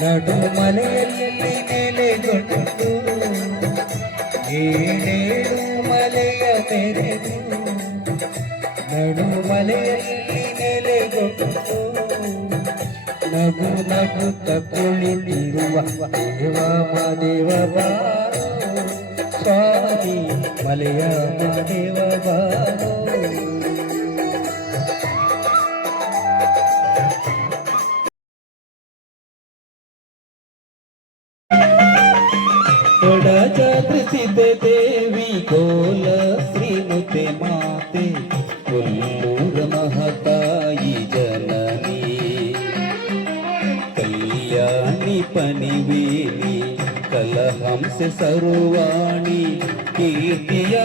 ನಡು ಮಲೆಯಲ್ಲಿ ನೆಲೆಗೊಂಡು ಏಳೇಳು ಮಲೆಯ ಮೆರೆದು ನಡು ಮಲೆಯಲ್ಲಿ ನೆಲೆಗೊಂಡು ನಗು ನಗುತ್ತ ಕುಳಿತಿರುವ ದೇವ ಮಾದೇವ ಬಾರೋ ಸ್ವಾಮಿ ಮಲೆಯ ಮಾದೇವ ಬಾರೋ ಪ್ರಸಿದ್ಧ ದೇವಿ ಗೋಲ ಶ್ರೀಮುತೆ ಮಾತೆ ಕೊಲ್ಲೂರ ಮಹತಾಯಿ ಜನನಿ ಕಲ್ಯಾಣಿ ಪನಿವೇಣಿ ಕಲಹಂಸ ಸರ್ವಾಣಿ ಕೀರ್ತಿಯ